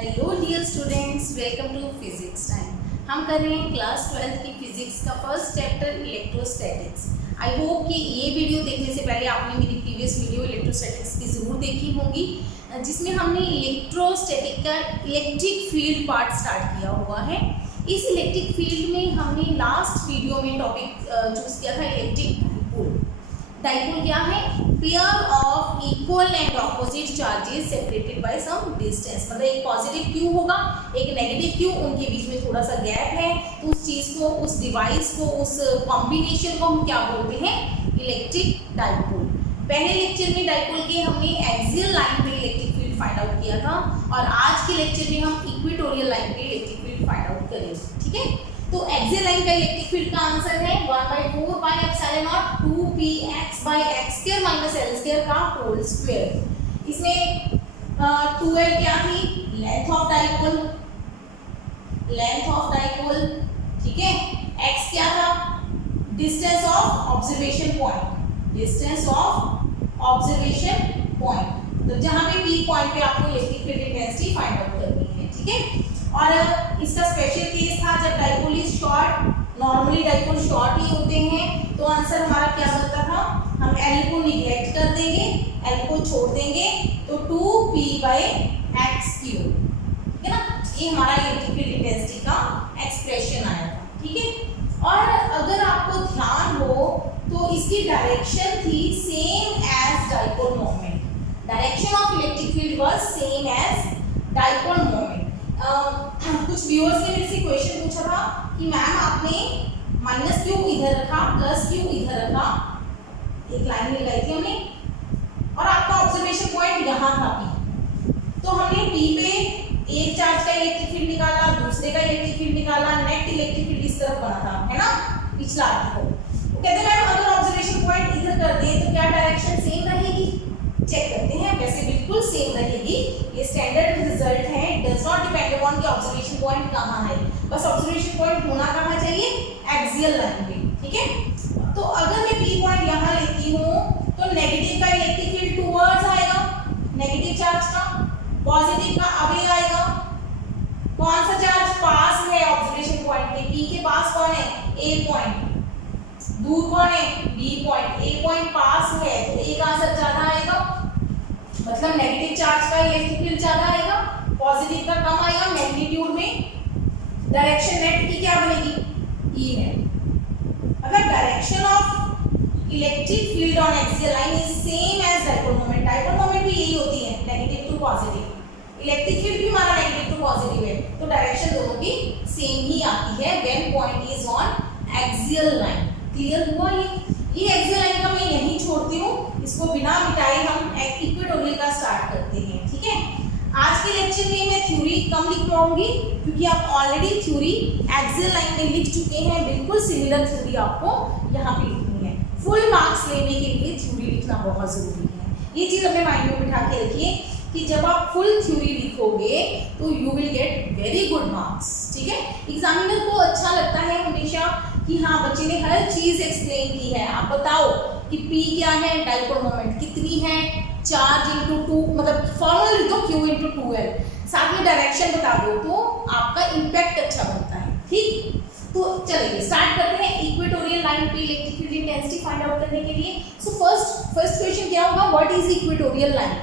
Hello dear students, welcome to physics time. हम कर रहे हैं क्लास 12 की फिजिक्स का first chapter electrostatics. I hope कि ये वीडियो देखने से पहले आपने मेरी प्रीवियस वीडियो इलेक्ट्रोस्टैटिक्स की ज़रूर देखी होगी, जिसमें हमने इलेक्ट्रोस्टैटिक का इलेक्ट्रिक फील्ड पार्ट स्टार्ट किया हुआ है। इस इलेक्ट्रिक फील्ड में हमने लास्ट वीडियो में टॉपिक चूज किया था इलेक्ट्रिक डाइपोल। डाइपोल क्या है? Pair of equal and opposite charges separated by some distance. मतलब एक पॉजिटिव क्यू होगा, एक नेगेटिव क्यू, उनके बीच में थोड़ा सा गैप है, तो उस चीज को, उस डिवाइस को, उस कॉम्बिनेशन को हम क्या बोलते हैं? Electric dipole. पहले लेक्चर में डाइपोल के हमने एक्सियल लाइन पे इलेक्ट्रिक फील्ड फाइंड आउट किया था, और आज के लेक्चर में हम इक्वेटोरियल लाइन पे इलेक्ट्रिक फील्ड फाइंड आउट करेंगे। ठीक है, तो एक्सियल लाइन का इलेक्ट्रिक फील्ड का आंसर है 1/4 pi epsilon not 2px/x² - l² का होल स्क्वायर। इसमें 2l क्या थी? लेंथ ऑफ डाइपोल, ठीक है। x क्या था? डिस्टेंस ऑफ ऑब्जर्वेशन पॉइंट, तो जहां पे p पॉइंट पे आपको electric field intensity find out करनी है। ठीक है, और इसका स्पेशल केस था जब dipole is short. Normally dipole short ही होते हैं, तो आंसर हमारा क्या बनता था? हम L को निगलेक्ट कर देंगे, L को छोड़ देंगे, तो 2p/x क्यूब, ठीक है ना। ये हमारा इलेक्ट्रिक फील्ड इंटेंसिटी का एक्सप्रेशन आया था। ठीक है, और अगर आपको ध्यान हो तो इसकी डायरेक्शन थी same as dipole moment. Direction of electric field was same as dipole moment. कुछ व्यूअर्स ने मेरे से क्वेश्चन पूछा था कि मैम आपने माइनस क्यों इधर रखा, प्लस क्यों इधर रखा। एक लाइन में लगाई थी हमने, और आपका ऑब्जर्वेशन पॉइंट यहाँ था P, तो हमने P पे एक चार्ज का इलेक्ट्रिक फील्ड निकाला, दूसरे का इलेक्ट्रिक फील्ड निकाला, नेट इलेक्ट्रिक फील्ड इस तरफ बना था, है ना, पिछला आर्टिकल। तो कहते हैं मैम अगर ऑब्जर्वेशन पॉइंट इधर कर दें तो क्या डायरेक्शन सेम रहेगी? चेक करते हैं। वैसे बिल्कुल सेम रहेगी, ये स्टैंडर्ड रिजल्ट है। It does not depend upon कि ऑब्जर्वेशन पॉइंट कहां है, बस ऑब्जर्वेशन पॉइंट होना कहां चाहिए? एक्सियल लाइन पे। ठीक है, तो अगर मैं P पॉइंट यहां लेती हूं तो नेगेटिव का इलेक्ट्रिक फील्ड टुवर्ड्स आएगा, नेगेटिव चार्ज का, पॉजिटिव का अवे आएगा। कौन सा चार्ज पास है ऑब्जर्वेशन पॉइंट के? P के पास कौन है? A point. दूर कौन है? B point. A पॉइंट पास है तो A का आंसर ज्यादा आएगा, मतलब नेगेटिव चार्ज का इलेक्ट्रिक फील्ड ज्यादा आएगा, पॉजिटिव का कम आएगा मैग्नीट्यूड में। डायरेक्शन नेट की क्या बनेगी? E net. अगर direction of electric field on axial line is same as dipole moment, dipole moment भी यही होती है, negative to positive. Electric field भी हमारा नेगेटिव टू पॉजिटिव है, तो डायरेक्शन दोनों की सेम ही आती है when point is on axial line. Clear हुआ? ये एक्सियल लाइन का मैं यहीं छोड़ती हूँ, इसको बिना मिटाए हम इक्वेटोरियल का स्टार्ट करते हैं। ठीक है, आज के लेक्चर में मैं थ्योरी कम लिख पाऊंगी क्योंकि आप ऑलरेडी थ्योरी एक्सियल लाइन में लिख चुके हैं। बिल्कुल सिमिलर थ्योरी आपको यहाँ पे लिखनी है। फुल मार्क्स लेने के लिए थ्योरी लिखना बहुत जरूरी है। ये चीज अपने माइंड में बिठा के रखिए कि जब आप फुल थ्योरी लिखोगे तो you will get very good marks. ठीक है, एग्जामिनर को अच्छा लगता है हमेशा कि हाँ बच्चे ने हर चीज एक्सप्लेन की है। आप बताओ कि P क्या है, डाइपोल मोमेंट कितनी है, चार्ज इंटू 2, मतलब फॉर्मूला लिख दो Q इंटू 2L, साथ में डायरेक्शन बता दो, तो आपका इम्पैक्ट अच्छा बनता है। ठीक, तो चलिए स्टार्ट करते हैं इक्वेटोरियल लाइन पे electric field intensity find out करने के लिए। सो फर्स्ट क्वेश्चन क्या होगा? What is equatorial line?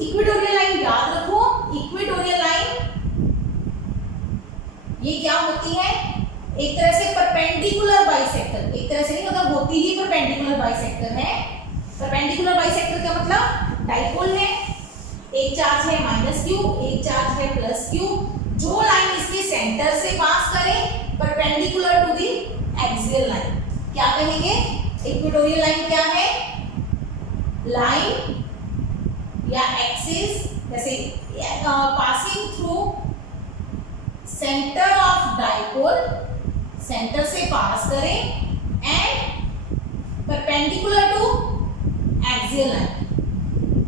Equatorial line याद रखो, इक्वेटोरियल लाइन ये क्या होती है? एक तरह से परपेंडिकुलर बाइसेक्टर, एक तरह से नहीं मतलब होती ही परपेंडिकुलर बाइसेक्टर है। परपेंडिकुलर बाइसेक्टर का मतलब डाइपोल है, एक चार्ज है -q, एक चार्ज है +q, जो लाइन इसके सेंटर से पास करे perpendicular to the axial line, क्या कहेंगे? इक्वेटोरियल लाइन क्या है? लाइन या एक्सिस जैसे passing through center of dipole, center से पास करें and perpendicular to axial line.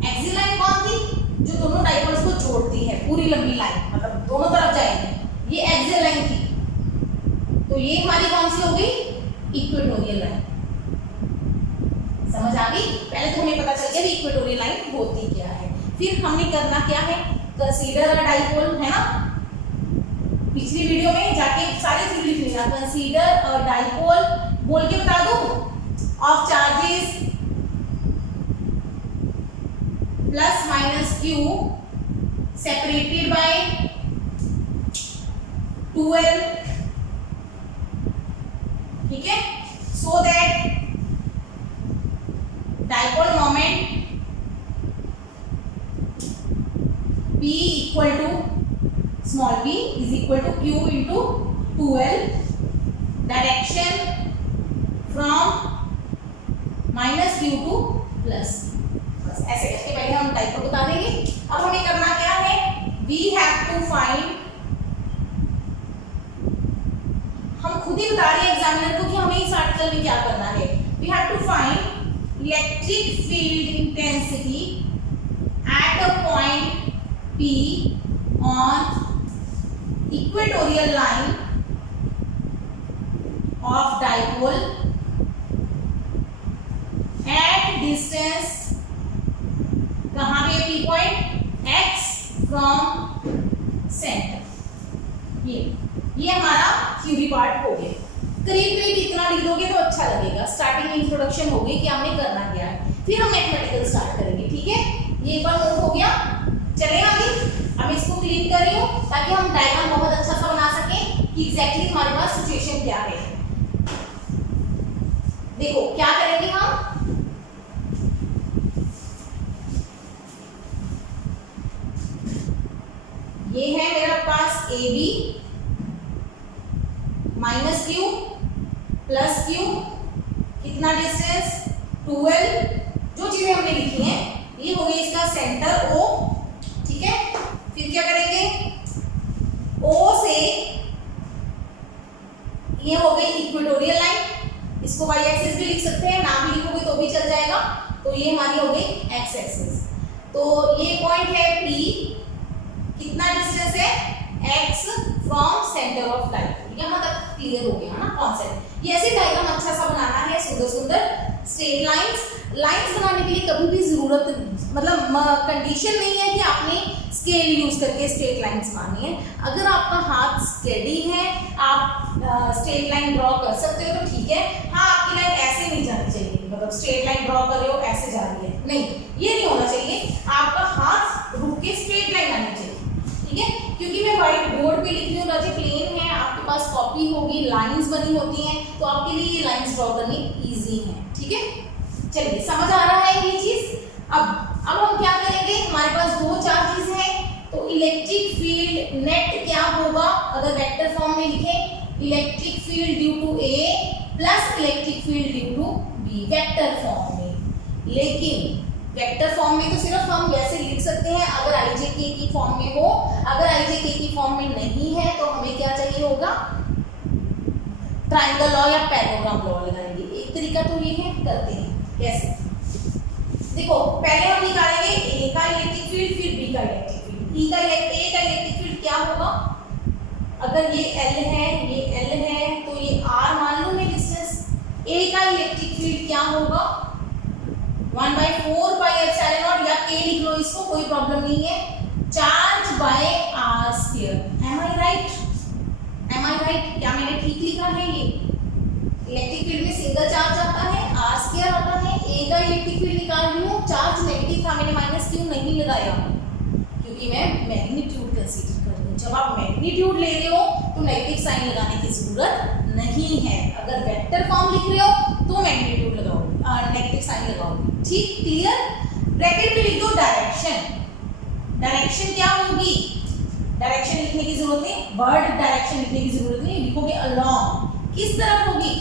Axial line कौन थी? जो दोनोडाइपोल्स को जोड़ती है, पूरी लंबी लाइन, मतलब दोनों तरफ जाएगी, ये एक्सियल लाइन थी। तो ये हमारी कौन सी हो गई? Equatorial line. समझ आ गई? पहले तो हमें पता चल गया कि इक्वेटोरियल लाइन होती क्या है। फिर हमने करना क्या है? कंसीडर अ डाइपोल, है ना, पिछली वीडियो में जाके सारी चीज लिख लेना। कंसीडर अ डाइपोल बोल के बता दूं, of charges plus minus q separated by 2l, ठीक है, so that dipole moment P equal to small p is equal to q into 2l, direction from minus q to plus. बस ऐसे करके पहले हम डाइपोल बता देंगे। अब हमें करना क्या है, वी हैव टू फाइंड, हम खुद ही बता रहे हैं एग्जामिनर को कि हमें इस आर्टिकल में क्या करना है। We have to find electric field intensity at a point P on equatorial line of dipole at distance, कहाँ पे P point x from center। ये हमारा थ्योरी पार्ट हो गया। करीब करीब इतना लिख दोगे तो अच्छा लगेगा। स्टार्टिंग में इंट्रोडक्शन हो गई कि हमने करना क्या है, फिर हम मैथमेटिकल स्टार्ट करेंगे, ठीक है। ये एक बार नोट हो गया, चले आगे। अब इसको क्लीन कर रही हूँ ताकि हम डायग्राम बहुत अच्छा सा बना सकें कि एग्जैक्टली हमारे पास सिचुएशन क्या है। देखो क्या करेंगे हम, ये है मेरा पास a b minus q plus q, कितना डिस्टेंस 2l, जो चीजें हमने लिखी हैं ये हो गई इसका सेंटर O, ठीक है। फिर क्या करेंगे, O से ये हो गई इक्वेटोरियल लाइन, इसको y एक्सिस भी लिख सकते हैं, नाम भी लिखोगे तो भी चल जाएगा। तो ये हमारी हो गई x एक्सिस। तो ये पॉइंट है P, कितना डिस्टेंस है x from centre of dipole. यहाँ तक क्लियर हो गया ना कॉन्सेप्ट। ये ऐसे डायग्राम अच्छा सा बनाना है, सुंदर सुंदर स्ट्रेट लाइंस बनाने के लिए कभी भी जरूरत मतलब कंडीशन नहीं है कि आपने स्केल यूज करके स्ट्रेट लाइंस बनानी है। अगर आपका हाथ स्टेडी है, आप स्ट्रेट लाइन ड्रॉ कर सकते हो तो ठीक है। हाँ, आपकी लाइन ऐसे नहीं जानी चाहिए, मतलब स्ट्रेट लाइन ड्रॉ कर रहे हो ऐसे जा रही है, नहीं, ये नहीं होना चाहिए। आपका हाथ रुक के स्ट्रेट लाइन आनी चाहिए, ठीक है। क्योंकि मैं व्हाइट बोर्ड पे लिख रही हूँ, राजे प्लेन है, आपके पास कॉपी होगी, लाइंस बनी होती हैं, तो आपके लिए ये लाइंस ड्रॉ करनी इजी है, ठीक है। चलिए, समझ आ रहा है ये चीज। अब हम क्या करेंगे, हमारे पास दो चार्जेस हैं, तो इलेक्ट्रिक फील्ड नेट क्या होगा, अगर वेक्टर फॉर्म में लिखें, electric field due to A plus electric field due to B, vector form में। लेकिन वेक्टर फॉर्म में तो सिर्फ हम वैसे लिख सकते हैं अगर IJK की फॉर्म में हो। अगर IJK की फॉर्म में नहीं है तो हमें क्या चाहिए होगा, ट्रायंगल लॉ या पैराग्राफ लॉ लगाएंगे। एक तरीका तो ये है, करते हैं कैसे। देखो, पहले हम निकालेंगे ए का इलेक्ट्रिक फील्ड, फिर बी का इलेक्ट्रिक फील्ड। ए का इलेक्ट्रिक फील्ड क्या होगा, अगर ये L है, ये L है, तो ये R मान लो मैं डिस्टेंस। ए का इलेक्ट्रिक फील्ड क्या होगा, 1/4 पाई एप्सिलॉन नॉट, या K लिख लो इसको, कोई प्रॉब्लम नहीं है, charge by R square. Am I right? क्या मैंने ठीक लिखा है? ये इलेक्ट्रिक फील्ड में सिंगल चार्ज आता है, R स्क्वायर आता है। ए का इलेक्ट्रिक फील्ड निकाल रही हूँ, चार्ज नेगेटिव था, मैंने माइनस क्यों नहीं लगाया, क्योंकि मैं मैग्नीट्यूड कंसीडर कर रही हूँ। जब आप मैग्नीट्यूड ले रहे हो तो नेगेटिव साइन लगाने की जरूरत नहीं है। अगर वेक्टर फॉर्म लिख रहे हो तो मैग्नीट्यूड लगाओगे, नेगेटिव साइन लगाओगे, ठीक, क्लियर। ब्रैकेट में लिख दो डायरेक्शन क्या होगी, डायरेक्शन लिखने की जरूरत नहीं, वर्ड डायरेक्शन लिखने की जरूरत नहीं, लिखोगे अलोंग। किस तरफ होगी,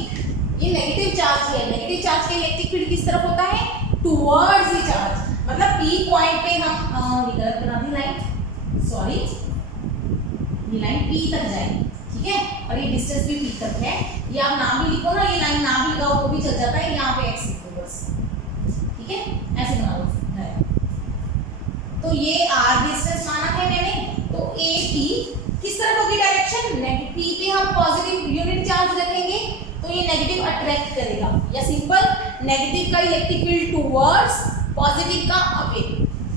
ये नेगेटिव चार्ज है, नेगेटिव चार्ज का इलेक्ट्रिक फील्ड किस तरफ होता है, टुवर्ड्स द चार्ज। मतलब P पॉइंट पे हम गलत बना दी लाइन, सॉरी, ये लाइन P तक जाएगी, ठीक है, और ये डिस्टेंस भी P तक है। ये आप नाम भी लिखो ना, ये लाइन नाम भी लगाओ तो भी चल जाता है, यहाँ पे x लिखो बस, ठीक है, ऐसे बना लो। तो ये R डिस्टेंस माना है मैंने, तो AP किस तरफ होगी डायरेक्शन, नेगेटिव। P पे हम पॉजिटिव यूनिट चार्ज रखेंगे तो ये नेगेटिव अट्रैक्ट करेगा, या सिंपल नेगेटिव का इलेक्ट्रिक फील्ड टुवर्ड्स, पॉजिटिव का अवे,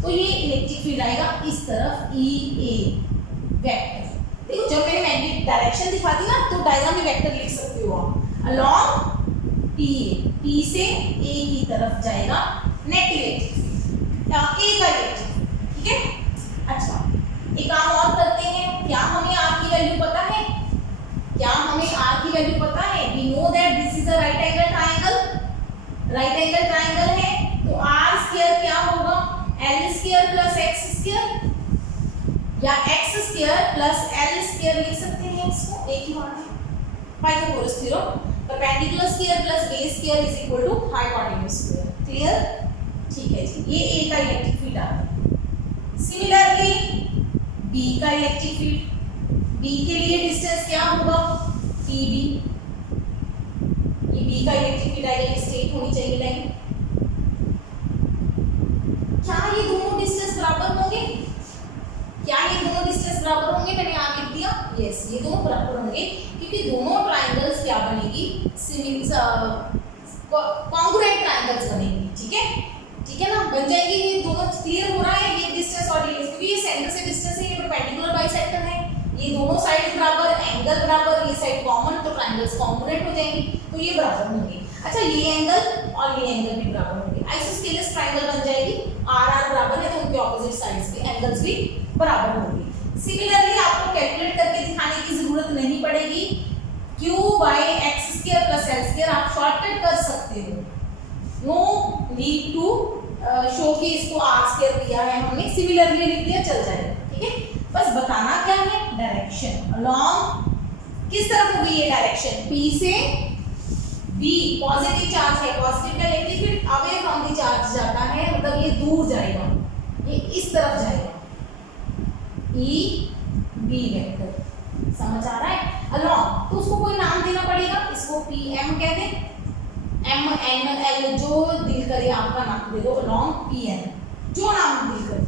तो ये इलेक्ट्रिक फील्ड आएगा इस तरफ ई ए वेक्टर। देखो जब मैंने मैग्नेटिक डायरेक्शन दिखा दी ना तो डायग्राम में वेक्टर लिख सकते हो आप। अलोंग पी से ए की तरफ जाएगा नेट इलेक्ट्रिक फील्ड, ए का इलेक्ट्रिक फील्ड, ठीक है। अच्छा एक काम और करते हैं, क्या हमें आर की वैल्यू पता है? क्या हमें आर की वैल्यू पता है? We know that this is a right angle triangle, right angle triangle है तो आर स्क्वायर क्या होगा? L square plus x square या x square plus l square लिख सकते हैं इसको, एक ही बात है। Pythagoras theorem perpendicular square plus base square is equal to hypotenuse square, clear? ठीक है जी, ये ए का इलेक्ट्रिक फील्ड आता है। सिमिलरली बी का इलेक्ट्रिक फील्ड, बी के लिए डिस्टेंस क्या होगा? पीबी, ये बी का इलेक्ट्रिक फील्ड आएगा, ये स्ट्रेट होनी चाहिए लाइन। क्या ये दोनों डिस्टेंस बराबर होंगे? क्या ये दोनों डिस्टेंस बराबर होंगे? मैंने यहाँ लिख दिया यस, ये दोनों बराबर होंगे क्योंकि दोनों ट्रायंगल्स क्या बनेगी? कॉन्ग्रुएंट ट्रायंगल्स बनेंगी, ठीक है, ठीक है ना, बन जाएगी। ये दोनों क्लियर हो रहा है, ये डिस्टेंस और ये, क्योंकि ये सेंटर से डिस्टेंस है, ये परपेंडिकुलर बाइसेक्टर है, ये दोनों साइड बराबर, एंगल बराबर, ये साइड कॉमन, तो ट्रायंगल्स कॉन्ग्रुएंट हो जाएंगी, तो ये बराबर होंगे। अच्छा ये एंगल और ये एंगल भी बराबर होंगे, आइसोस्केलस ट्रायंगल बन जाएगी। आर आर बराबर है तो उनके ऑपोजिट साइड्स के एंगल्स भी बराबर होंगे। सिमिलरली आपको कैलकुलेट करके दिखाने की जरूरत नहीं पड़ेगी, q by x square plus l square आप शॉर्टकट कर सकते हो, नो नीड टू शो कि इसको आर स्क्वायर दिया है हमने, सिमिलरली लिख दिया चल जाएगा, ठीक है। बस बताना क्या है? डायरेक्शन अलोंग, किस तरफ होगी ये डायरेक्शन? P से B, पॉजिटिव चार्ज है, पॉजिटिव का electric field away from the charge जाता है, मतलब ये दूर जाएगा, ये इस तरफ जाएगा, E B वेक्टर, समझ आ रहा है? अलोंग, तो उसको कोई नाम देना पड़ेगा, इसको PM कह दे, M N L जो दिल करे आपका नाम दे दो, अलोंग PN, जो नाम दिल करे।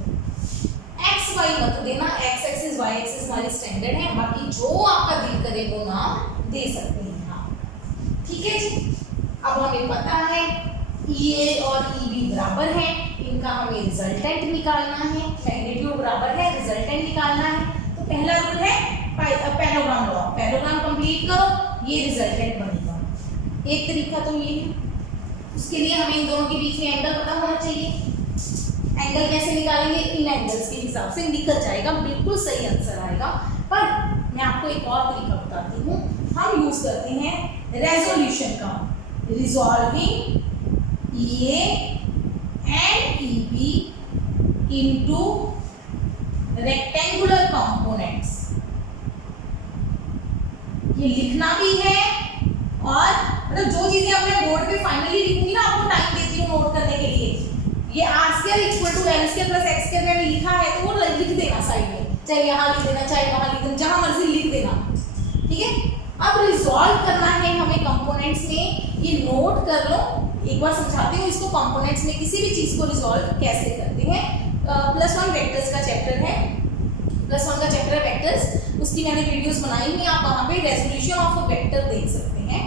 X Y मत देना, X एक्सिस Y एक्सिस हमारी स्टैंडर्ड है, बाकी जो आपका दिल करे वो नाम दे सकते हैं आप, ठीक है जी। अब हमें पता है EA और EB बराबर है, इनका हमें रिजल्टेंट निकालना है, मैग्नीट्यूड बराबर है, रिजल्टेंट निकालना है। तो पहला रूल है पैरेललोग्राम लॉ, पैरेललोग्राम कंप्लीट करो, ये रिजल्टेंट बनेगा। एक तरीका तो ये है, उसके लिए हमें इन दोनों के बीच में एंगल पता होना चाहिए। एंगल कैसे निकालेंगे? इन एंगल्स के हिसाब से निकल जाएगा, बिल्कुल सही आंसर आएगा। पर मैं आपको एक और तरीका बताती हूँ, हम यूज करते हैं रेजोल्यूशन का, resolving EA and EB into rectangular components। ये लिखना भी है और मतलब जो चीजें अपने बोर्ड पे फाइनली लिखूंगी ना, आपको टाइम देती हूँ नोट करने के लिए। ये r square equal to l square plus x square मैंने लिखा है तो वो लिख देना साइड में, चाहे यहाँ लिख देना चाहे वहां लिख देना, जहां मर्जी लिख देना, ठीक है। अब रिजॉल्व करना है हमें कंपोनेंट्स में, ये नोट कर लो, एक बार समझाती हूँ इसको। कंपोनेंट्स में किसी भी चीज को रिजॉल्व कैसे करते हैं। +1 वेक्टर्स का चैप्टर है, +1 का चैप्टर है वेक्टर्स, उसकी मैंने वीडियोस बनाई हुई, आप वहां पे रेजोल्यूशन ऑफ अ वेक्टर देख सकते हैं,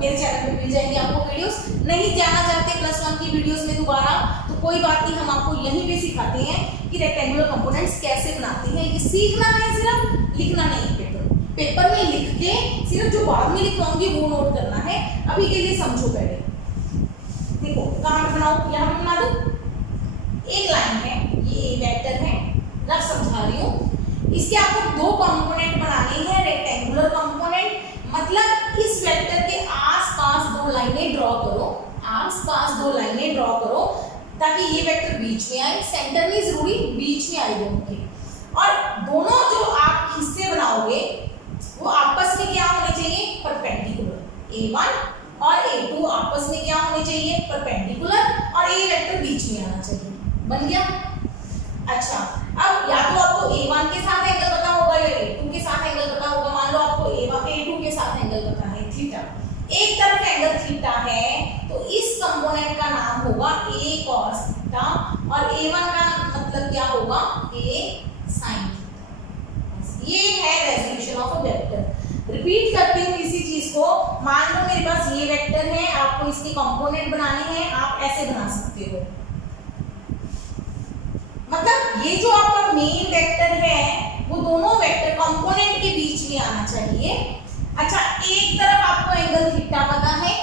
मेरे चैनल पे मिल जाएंगी आपको वीडियोस। नहीं जाना चाहते +1 की वीडियोस में दोबारा तो कोई बात नहीं, हम आपको यहीं पे सिखाते हैं कि रेक्टेंगुलर कंपोनेंट्स कैसे बनाते हैं। ये सीखना है, सिर्फ लिखना नहीं। पेपर में लिख के सिर्फ जो बाद में लिखवाऊंगी वो नोट करना है, अभी के लिए समझो पहले। देखो कहाँ पे बनाओ, यहाँ पे बना दो। एक लाइन है, ये वेक्टर है, रफ समझा रही हूँ। इसके आपको दो कंपोनेंट बनाने हैं, रेक्टेंगुलर कंपोनेंट, मतलब इस वेक्टर के आसपास दो लाइनें ड्रॉ करो, आसपास दो लाइनें ड्रॉ करो ताकि ये वेक्टर बीच में आए, सेंटर नहीं जरूरी, बीच में आए दोनों के। और दोनों जो आप हिस्से बनाओगे वो आपस में क्या होने चाहिए? परपेंडिकुलर। A1 और A2 आपस में क्या होने चाहिए? परपेंडिकुलर, और A वेक्टर बीच में आना चाहिए। बन गया? अच्छा, अब या तो आपको A1 के साथ एंगल पता होगा या A2 के साथ एंगल पता होगा। मान लो आपको A2 के साथ एंगल पता है थीटा, एक तरफ एंगल थीटा है तो इस कंपोनेंट का नाम होगा A cos थीटा, और A1 का मतलब क्या होगा? A sin। ये है resolution of a vector. Repeat करती हूँ इसी चीज को। मान लो मेरे पास ये वेक्टर है, आपको इसके कंपोनेंट बनाने हैं, आप ऐसे बना सकते हो। मतलब ये जो आपका मेन वेक्टर है वो दोनों वेक्टर कंपोनेंट के बीच में आना चाहिए। अच्छा, एक तरफ आपको एंगल थीटा पता है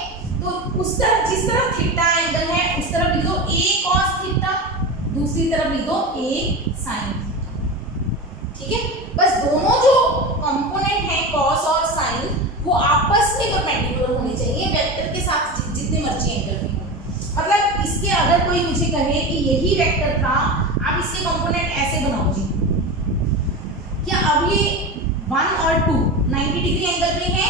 तो उस तरफ, जिस तरफ थीटा एंगल है उस तरफ लिख दो a cos थीटा, दूसरी तरफ लिख दो a sin थीटा। ठीक है, बस दोनों जो कंपोनेंट है cos और sin वो आपस में परपेंडिकुलर होने चाहिए वेक्टर के साथ, जितने मर्जी एंगल में हो। मतलब इसके अगर कोई मुझे कहे कि यही वेक्टर था, आप इसके कंपोनेंट ऐसे बनाओ जी, क्या अब ये 1 और 2 90 डिग्री एंगल पे है?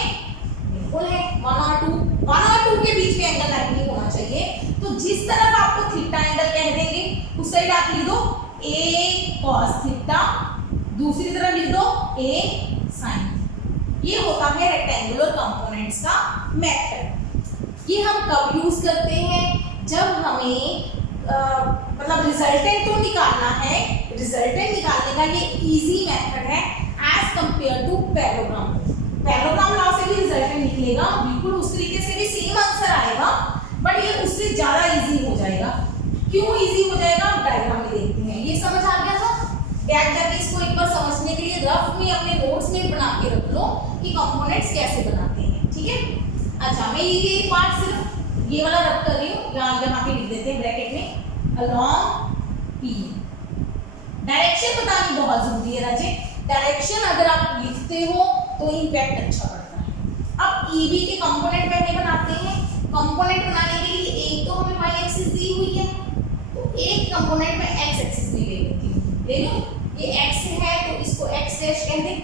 बिल्कुल है। 1 और 2 के बीच में एंगल 90 होना चाहिए। तो जिस तरफ आपको थीटा एंगल कह देंगे उस साइड आप लिख दो a cos थीटा, दूसरी तरफ लिख दो a sin। ये होता है रेक्टेंगुलर कंपोनेंट्स का मेथड। ये हम कब यूज करते हैं? जब हमें मतलब रिजल्टेंट तो निकालना है, रिजल्टेंट निकालने का ये इजी मेथड है as compared to parallelogram. Parallelogram law से भी रिजल्टेंट निकलेगा, बिल्कुल उस तरीके से भी सेम आंसर आएगा, बट ये उससे ज्यादा इजी हो जाएगा। क्यों इजी हो जाएगा? आप डायग्राम में देखते हैं। ये समझ आ गया था? बैक जाके इसको एक बार समझने के लिए रफ में अपने नोट्स में बना के रख लो कि कंपोनेंट्स कैसे बनाते हैं। ठीक है, अच्छा मैं ये पार्ट सिर्फ ये वाला रख कर रही हूँ, यहाँ पे लिख देते हैं ब्रैकेट में अलोंग P। डायरेक्शन बतानी बहुत जरूरी है राजे। डायरेक्शन अगर आप लिखते हो तो इम्पैक्ट अच्छा पड़ता है। अब EB के कंपोनेंट पहले बनाते हैं। कंपोनेंट बनाने के लिए एक तो हमें y एक्सिस दी हुई है, तो एक कंपोनेंट में x एक्सिस भी ले लेती हूँ। ले लो, ये x है तो इसको x डैश कह दें,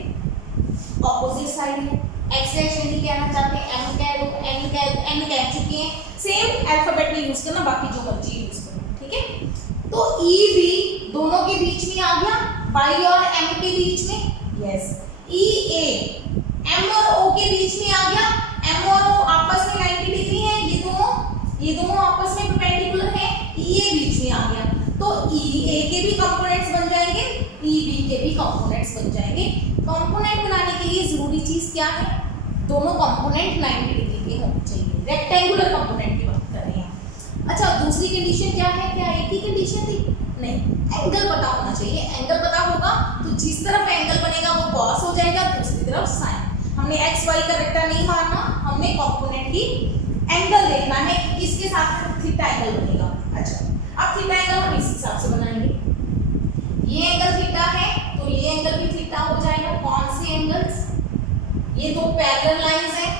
ऑपोजिट साइड है। x डैश नहीं कहना चाहते m कह दो, n कह चुके हैं। सेम अल्फाबेट में यूज करना, बाकी जो मर्जी यूज करो। ठीक है, तो EB दोनों के बीच में आ गया, y और m के बीच में। यस, EA m और o के बीच में आ गया। m और o आपस में 90 डिग्री है, ये दोनों आपस में परपेंडिकुलर है। EA बीच में आ गया, तो EA के भी कंपोनेंट्स बन जाएंगे, EB के भी कंपोनेंट्स बन जाएंगे। कंपोनेंट बनाने के लिए जरूरी चीज क्या है? दोनों कंपोनेंट 90 डिग्री के होने चाहिए। रेक्टेंगुलर कंपोनेंट की बात कर रहे हैं। अच्छा, दूसरी कंडीशन क्या है? क्या एक ही कंडीशन थी? नहीं, एंगल पता होना चाहिए। एंगल पता होगा तो जिस तरफ एंगल बनेगा वो cos हो जाएगा, दूसरी तरफ sin। हमने x y का वेक्टर नहीं मानना, हमने कंपोनेंट की एंगल देखना है कि किसके साथ थीटा एंगल बनेगा। अच्छा, अब थीटा एंगल हम इस हिसाब से बनाएंगे। ये एंगल थीटा है तो ये एंगल भी थीटा हो जाएगा। कौन से एंगल्स? ये दो पैरेलल लाइंस हैं,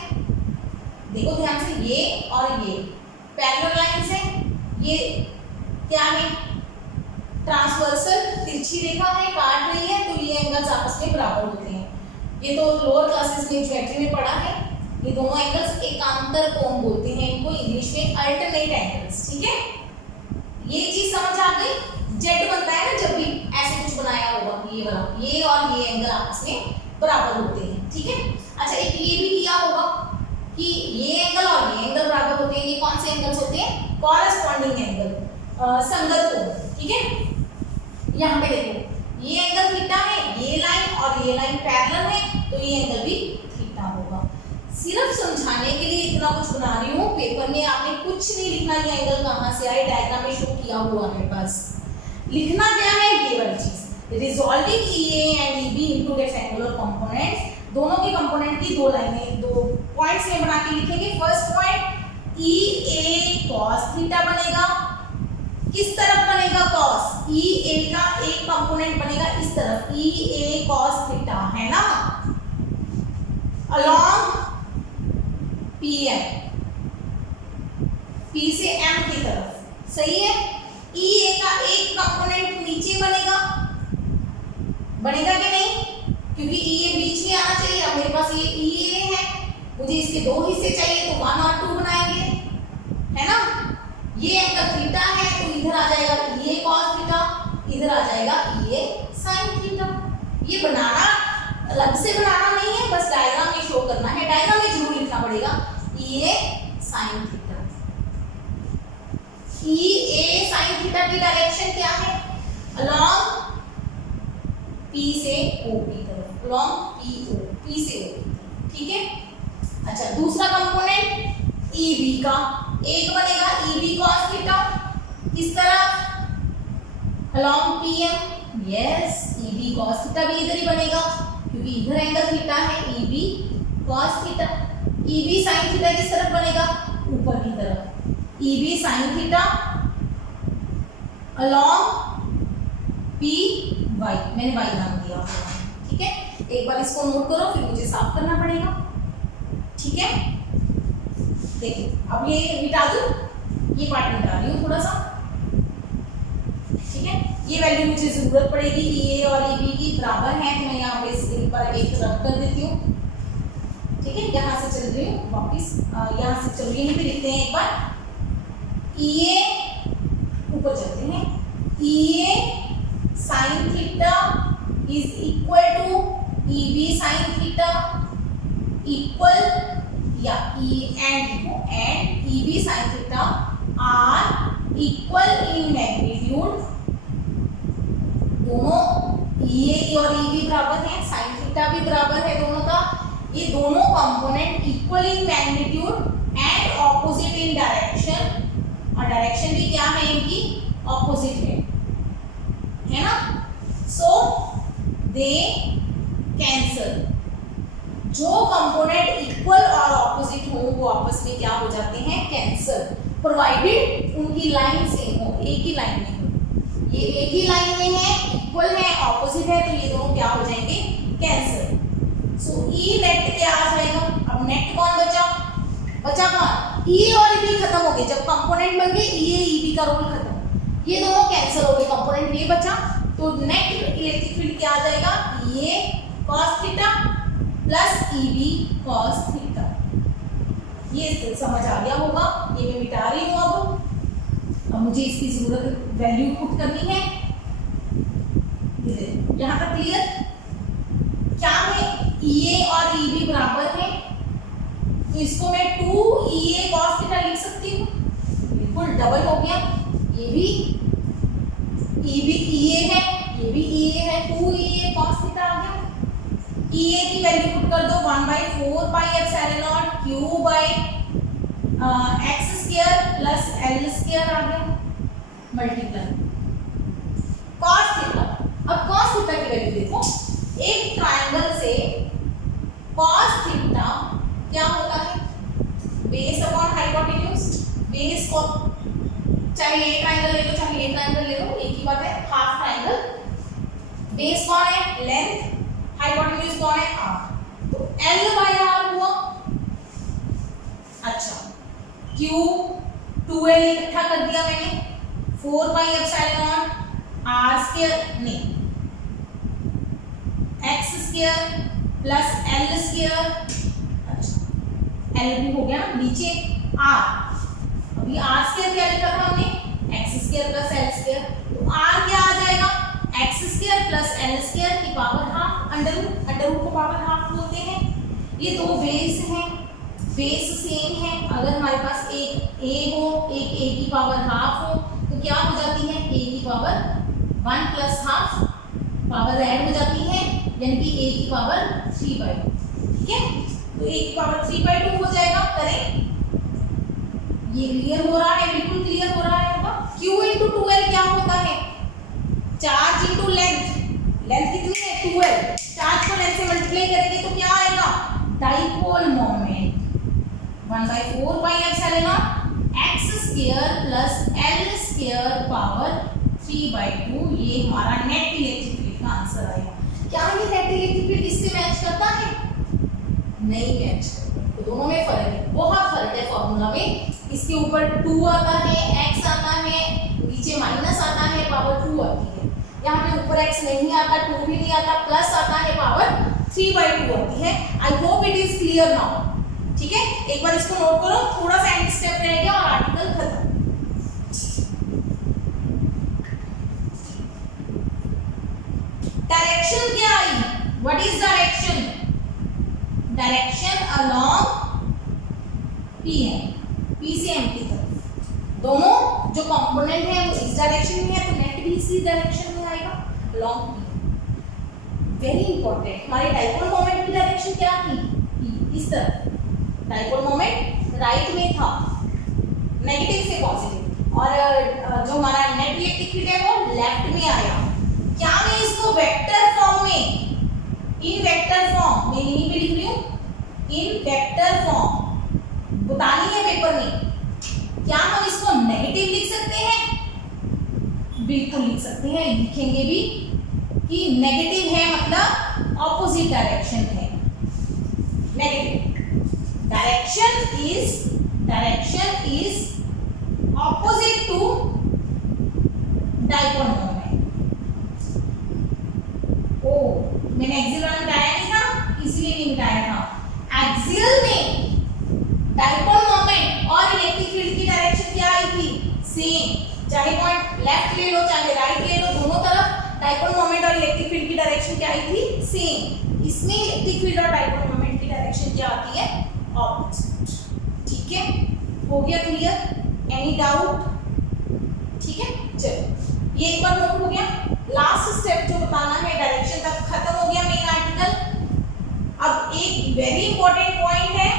देखो ध्यान से, ये और ये पैरेलल लाइंस हैं। ये क्या है? ट्रांसवर्सल, तिरछी रेखा है, काट रही है, तो ये एंगल्स आपस में बराबर होते हैं। ये तो लोअर क्लासेस में ज्योमेट्री में पढ़ा है। ये दोनों एंगल्स एकांतर कोण बोलते हैं, इनको इंग्लिश में अल्टरनेट एंगल्स। ठीक है, ये चीज समझ आ गई? जेड बनता है ना जब भी ऐसे कुछ बनाया होगा, ये वाला, ये और ये एंगल आपस में बराबर होते हैं। ठीक है, अच्छा एक ये भी किया होगा कि ये एंगल और ये एंगल बराबर होते हैं। ये कौन से एंगल्स होते हैं? कॉरेस्पॉन्डिंग एंगल, संगत कोण। ठीक है, यहाँ पे देखो ये एंगल थीटा है, ये लाइन और ये लाइन पैरेलल है, तो ये एंगल भी थीटा होगा। सिर्फ समझाने के लिए इतना कुछ बना रही हूँ, पेपर में आपने कुछ नहीं लिखना। ये एंगल कहाँ से आए, डायग्राम में शो किया हुआ है, बस लिखना क्या है ये वाली चीज। Resolving EA and EB into rectangular components, दोनों के कंपोनेंट की दो लाइनें, दो पॉइंट्स में बना के लिखेंगे। First point EA cos theta बनेगा। किस तरफ बनेगा cos? EA का एक कंपोनेंट बनेगा इस तरफ, EA cos थीटा है ना, along PM, P से M की तरफ। सही है, EA का एक कंपोनेंट नीचे बनेगा, बनेगा कि नहीं? क्योंकि EA बीच में आना चाहिए। अब मेरे पास ये EA है, मुझे इसके दो हिस्से चाहिए तो 1 और 2 बनाएंगे, है ना। ये एंगल थीटा है तो इधर आ जाएगा EA cos थीटा, इधर आ जाएगा EA sin थीटा। ये बनाना अलग से बनाना नहीं है, बस डायग्राम में शो करना है। डायग्राम में जरूर लिखना पड़ेगा EA sin theta. EA sin theta की डायरेक्शन क्या है? along P से O की तरफ, along PO, P से O की तरफ। ठीक है, अच्छा दूसरा कंपोनेंट EB का एक बनेगा EB cos थीटा, किस तरफ? along PM, yes, EB cos theta भी इधर ही बनेगा क्योंकि इधर एंगल थीटा है, EB cos theta. EB sin theta किस तरफ बनेगा? ऊपर की तरफ, EB sin theta along PY, मैंने y नाम दिया, ठीक है। एक बार इसको नोट करो, फिर मुझे साफ करना पड़ेगा, ठीक है। देखिए अब ये मिटा दूं, ये पार्ट मिटा रही हूँ थोड़ा सा, ठीक है। ये वैल्यू मुझे जरूरत पड़ेगी EA और EB की बराबर है, तो मैं यहाँ पे एक बार एक रब कर देती हूँ, ठीक है। यहाँ से चल रही हूँ वापिस, यहाँ से चल रही है, फिर लिखते हैं एक बार। EA ऊपर चलते हैं, EA sin theta is equal to EB sin theta equal या and EB sin theta are equal in magnitude. दोनों EA और EB बराबर हैं, sin थीटा भी बराबर है दोनों का। ये दोनों component equal in magnitude and opposite in direction, और डायरेक्शन भी क्या है इनकी? ऑपोजिट है ना। सो दे कैंसल। जो कंपोनेंट इक्वल और ऑपोजिट हो वो आपस में क्या हो जाते हैं? कैंसल, प्रोवाइडेड उनकी लाइन सेम हो, एक ही लाइन में हो। ये एक ही लाइन में है, इक्वल है, ऑपोजिट है, तो ये दोनों क्या हो जाएंगे? कैंसल। सो ई नेट क्या आ जाएगा? अब नेट कौन बचा? कौन? ई और ई खत्म हो गए, जब कंपोनेंट बन गए ई बी का रोल खत्म, ये दोनों कैंसिल हो गए, कंपोनेंट ये बचा, तो नेट इलेक्ट्रिक फील्ड क्या आ जाएगा? ये cos theta plus EB cos theta. ये समझ आ गया होगा, ये मैं मिटा रही हूँ। अब मुझे इसकी जरूरत वैल्यू पुट करनी है, यहाँ तक क्लियर? क्या है? EA और EB बराबर है, तो इसको मैं 2EA cos थीटा लिख सकती हूँ, बिल्कुल डबल हो गया। ये भी EB EA है, ये भी EA है, 2EA cos थीटा आ गया। EA की वैल्यू पुट कर दो, 1/4 pi epsilon naught Q by x square plus L square आ गया, मल्टीप्लाई cos थीटा। अब cos थीटा की वैल्यू देखो, एक ट्रायंगल से cos थीटा क्या होता है? Base upon hypotenuse. बेस को चाहे ये ट्रायंगल ले लो, चाहे ये ट्रायंगल ले लो, एक ही बात है, हाफ ट्रायंगल। बेस कौन है? लेंथ। हाइपोटेन्यूज कौन है? r। तो L/r हुआ। अच्छा, Q 2L इकट्ठा कर दिया मैंने, 4 पाई एप्सिलॉन r स्क्वायर नहीं x square plus L square. अच्छा, L भी हो गया, नीचे r, अभी r स्क्वायर क्या लिखा था हमने? x square plus L square, तो r क्या आ जाएगा? x square plus L square की पावर हाफ, अंडर रूट को पावर हाफ बोलते हैं। ये दो बेस हैं, बेस सेम है, अगर हमारे पास एक a हो, एक a की पावर हाफ हो, तो क्या हो जाती है? a की power 1 plus half, power add हो जाती है, यानी कि a की पावर 3/2, ठीक है। तो a की पावर 3/2 हो जाएगा। करें, ये क्लियर हो रहा है? बिल्कुल क्लियर हो रहा है होगा। Q इंटू 2L क्या होता है? Charge into length. लेंथ कितनी है? 2L। चार्ज को लेंथ से मल्टीप्लाई करेंगे तो क्या आएगा? Dipole moment 1/4 pi epsilon x square plus L square power 3/2। ये हमारा नेट इलेक्ट्रिक फील्ड का आंसर आएगा। क्या ये नेट इलेक्ट्रिक फील्ड इससे मैच करता है? नहीं मैच करता, तो दोनों में फर्क है, बहुत फर्क है फॉर्मूला में। इसके ऊपर 2 आता है, x आता है, नीचे माइनस आता है, पावर 2 आती है। यहाँ पे ऊपर x नहीं आता, 2 भी नहीं आता, प्लस आता है, पावर 3/2 आती है। I hope it is clear now, ठीक है। एक बार इसको नोट करो, थोड़ा सा एंड स्टेप रह गया और आर्टिकल खत्म। डायरेक्शन क्या आई? What is direction? Direction along PM, P से M की तरफ। दोनों जो कंपोनेंट है वो इस डायरेक्शन में है, तो नेट भी इसी डायरेक्शन में आएगा, अलोंग P। वेरी इंपॉर्टेंट, हमारे डाइपोल मोमेंट की डायरेक्शन क्या थी? इस तरफ। डाइपोल मोमेंट राइट में था, नेगेटिव से पॉजिटिव, और जो हमारा नेट इलेक्ट्रिक फील्ड है वो लेफ्ट में आया। क्या मैं इसको वेक्टर फॉर्म में, इन वेक्टर फॉर्म में यहीं पे लिख रही हूँ, इन वेक्टर फॉर्म बतानी है पेपर में, क्या हम इसको नेगेटिव लिख सकते हैं? बिल्कुल लिख सकते हैं, लिखेंगे भी कि नेगेटिव है मतलब ऑपोजिट डायरेक्शन है। Negative direction is opposite to dipole moment. ओ मैंने एक्सियल वाला मिटाया नहीं था, इसीलिए नहीं मिटाया था। एक्सियल में डाइपोल मोमेंट और इलेक्ट्रिक फील्ड की डायरेक्शन क्या आई थी? सेम। चाहे पॉइंट लेफ्ट ले लो चाहे राइट ले लो, दोनों तरफ डाइपोल मोमेंट और इलेक्ट्रिक फील्ड की डायरेक्शन क्या आई थी? सेम। इसमें इलेक्ट्रिक फील्ड और डाइपोल मोमेंट की डायरेक्शन क्या आती है? ऑपोजिट। ठीक है, हो गया क्लियर? Any doubt? ठीक है, चलो ये एक बार नोट हो गया। लास्ट स्टेप जो बताना है, डायरेक्शन तक खत्म हो गया मेन आर्टिकल। अब एक वेरी इंपॉर्टेंट पॉइंट है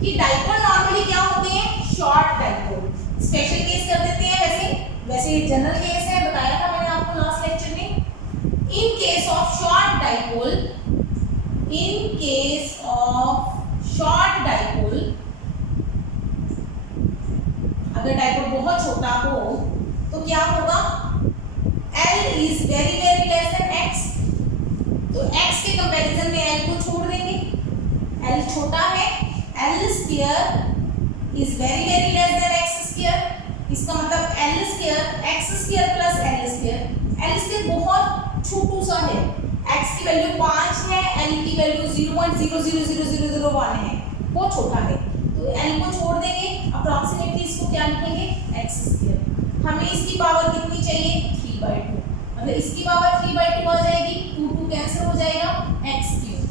कि डाइपोल नॉर्मली क्या होते हैं? Short dipole. स्पेशल केस कर देते हैं, वैसे जनरल केस है, बताया था मैंने आपको लास्ट लेक्चर में। In case of short dipole, in case of short dipole, अगर डाइपोल बहुत छोटा हो तो क्या होगा? L is very very less than x, तो x के कंपैरिजन में L को छोड़ देंगे। L छोटा है, L square is very very less than x square. इसका मतलब L square x square plus L square. L square बहुत छोटू सा है, x की वैल्यू 5 है, L की वैल्यू 0.000001 है, बहुत छोटा है, तो L को छोड़ देंगे। अप्रॉक्सीमेटली इसको क्या लिखेंगे? x square. हमें इसकी पावर कितनी चाहिए? 3/2, मतलब इसकी पावर 3/2 आ जाएगी, 2 कैंसिल हो जाएगा, x क्यूब।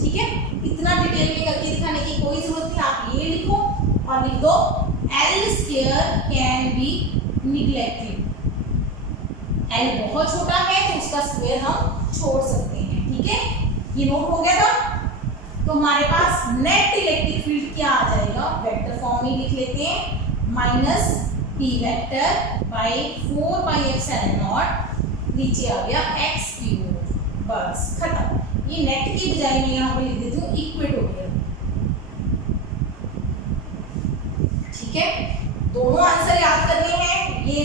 ठीक है, इतना डिटेल में करके दिखाने की कोई जरूरत नहीं, आप ये लिखो और लिख दो L square can be neglected. L बहुत छोटा है तो उसका स्क्वायर हम छोड़ सकते हैं। ठीक है, ये नोट हो गया था। तो हमारे पास नेट इलेक्ट्रिक फील्ड क्या आ जाएगा? वेक्टर फॉर्म में लिख लेते हैं, माइनस p वेक्टर बाय 4πε0, नीचे आ गया x क्यूब। बस खत्म। ये नेट की बजाय मैं यहाँ पे लिख देती हूँ इक्वेटोरियल। ठीक है, दोनों आंसर याद करने हैं, ये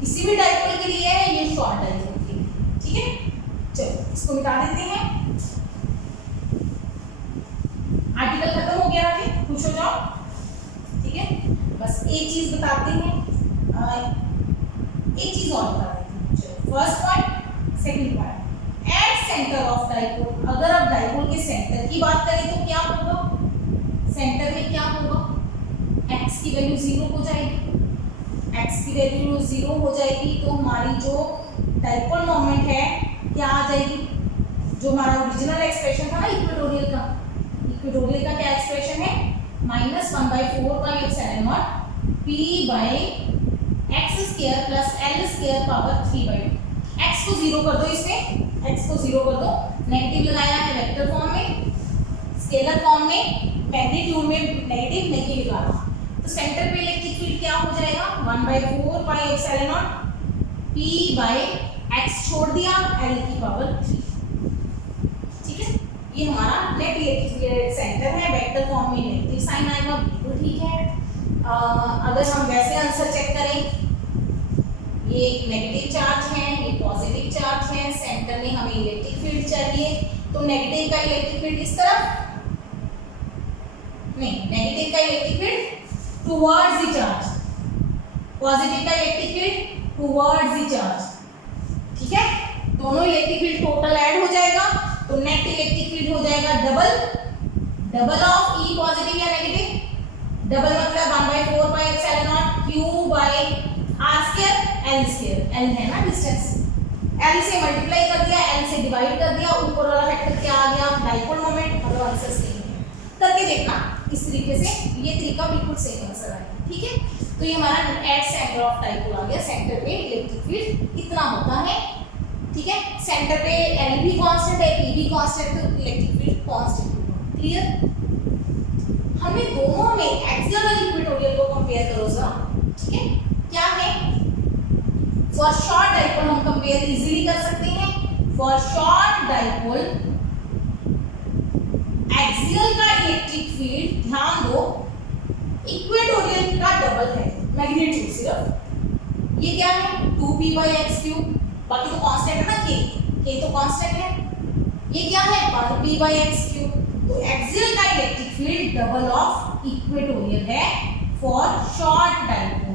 किसी भी डाइपोल के लिए है, ये शॉर्ट डाइपोल के लिए। ठीक है, चलो इसको मिटा देते हैं। आर्टिकल खत्म हो गया है, खुश हो जाओ। ठीक है, बस एक चीज बताते हैं, एक चीज और बता देते हैं। First point, second point, at centre of dipole. अगर आप डाइपोल के सेंटर की बात करें तो क्या होगा? सेंटर में क्या होगा? x की वैल्यू 0 हो जाएगी। x की वैल्यू 0 हो जाएगी तो हमारी जो डाइपोल मोमेंट है क्या आ जाएगी? जो हमारा ओरिजिनल एक्सप्रेशन था ना इक्वेटोरियल का, इक्वेटोरियल का क्या एक्सप्रेशन है? -1/4πε0 p by x square plus l square power 3/2। x को 0 कर दो, इसमें x को 0 कर दो। नेगेटिव लगाया है वेक्टर फॉर्म में, स्केलर फॉर्म में मैग्नीट्यूड में नेगेटिव नहीं लगाना। तो सेंटर पे इलेक्ट्रिक फील्ड क्या हो जाएगा? 1/4πε0 p बाय x छोड़ दिया, l की पावर 3। ठीक है, ये हमारा नेट इलेक्ट्रिक फील्ड सेंटर है, वेक्टर फॉर्म में नेगेटिव साइन आएगा, बिल्कुल ठीक है। अगर हम वैसे आंसर चेक करें, ये एक नेगेटिव चार्ज है, ये पॉजिटिव चार्ज है, सेंटर में हमें इलेक्ट्रिक फील्ड चाहिए, तो नेगेटिव का इलेक्ट्रिक फील्ड इस तरफ नहीं, नेगेटिव का electric field towards the charge, positive का electric field towards the charge. ठीक है, दोनों इलेक्ट्रिक फील्ड टोटल ऐड हो जाएगा तो नेट इलेक्ट्रिक फील्ड हो जाएगा डबल ऑफ E पॉजिटिव या नेगेटिव। डबल मतलब 1/4πε0 q by r square l square, l है ना डिस्टेंस, l से मल्टीप्लाई कर दिया, l से डिवाइड कर दिया, ऊपर वाला फैक्टर क्या आ गया? Dipole moment. अगर आंसर सही है करके देखना इस तरीके से, ये तरीका बिल्कुल सही आंसर आएगा। ठीक है, तो ये हमारा एट सेंटर ऑफ डाइपोल आ गया। सेंटर पे इलेक्ट्रिक फील्ड इतना होता है। ठीक है, सेंटर पे L भी कांस्टेंट है, P भी कांस्टेंट है, तो इलेक्ट्रिक फील्ड कांस्टेंट होगा। क्लियर? हमने दोनों में एक्सियल और इक्वेटोरियल को कंपेयर करो जरा। ठीक है, क्या है? फॉर शॉर्ट डाइपोल हम कंपेयर इजीली कर सकते हैं। फॉर शॉर्ट डाइपोल एक्सियल का इलेक्ट्रिक फील्ड, ध्यान दो, इक्वेटोरियल का डबल है मैग्नीट्यूड सिर्फ। ये क्या है? 2p/x³, बाकी तो कांस्टेंट है ना, k तो कांस्टेंट है। ये क्या है? 1p/x³। तो एक्सियल का electric field double of equatorial है फॉर शॉर्ट डाइपोल।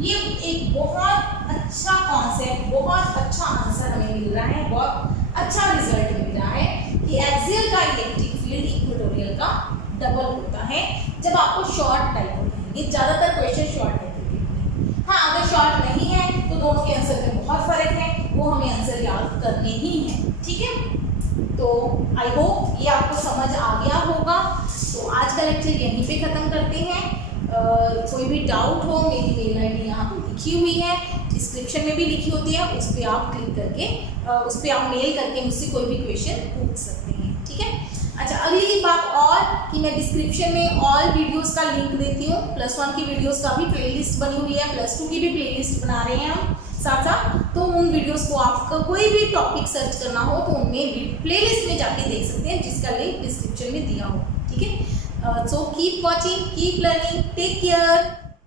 ये एक बहुत अच्छा कॉन्सेप्ट, बहुत अच्छा आंसर हमें मिल रहा है, बहुत अच्छा रिजल्ट मिल रहा है कि एक्सियल का इलेक्ट्रिक फील्ड इक्वेटोरियल का डबल होता है जब आपको शॉर्ट डाइपोल कहेंगे। ज्यादातर क्वेश्चन शॉर्ट डाइपोल के होंगे। हाँ, अगर शॉर्ट नहीं है तो दोनों के आंसर में बहुत फर्क है, वो हमें आंसर याद करने ही है। ठीक है, तो आई होप ये आपको समझ आ गया होगा। तो आज का लेक्चर यहीं पे खत्म करते हैं। कोई भी डाउट हो, मेरी मेल आईडी यहाँ पे लिखी हुई है, डिस्क्रिप्शन में भी लिखी होती है, उस पर आप क्लिक करके उस पर आप मेल करके मुझसे कोई भी क्वेश्चन पूछ सकते हैं। ठीक है, अच्छा, अगली एक बात और कि मैं डिस्क्रिप्शन में ऑल वीडियोस का लिंक देती हूँ। +1 की वीडियोस का भी प्लेलिस्ट बनी हुई है, +2 की भी प्लेलिस्ट बना रहे हैं हम साथ साथ। तो उन वीडियोस को आपका कोई भी टॉपिक सर्च करना हो तो उनमें प्लेलिस्ट में जाके देख सकते हैं, जिसका लिंक डिस्क्रिप्शन में दिया हो। ठीक है, so keep watching, keep learning, take care.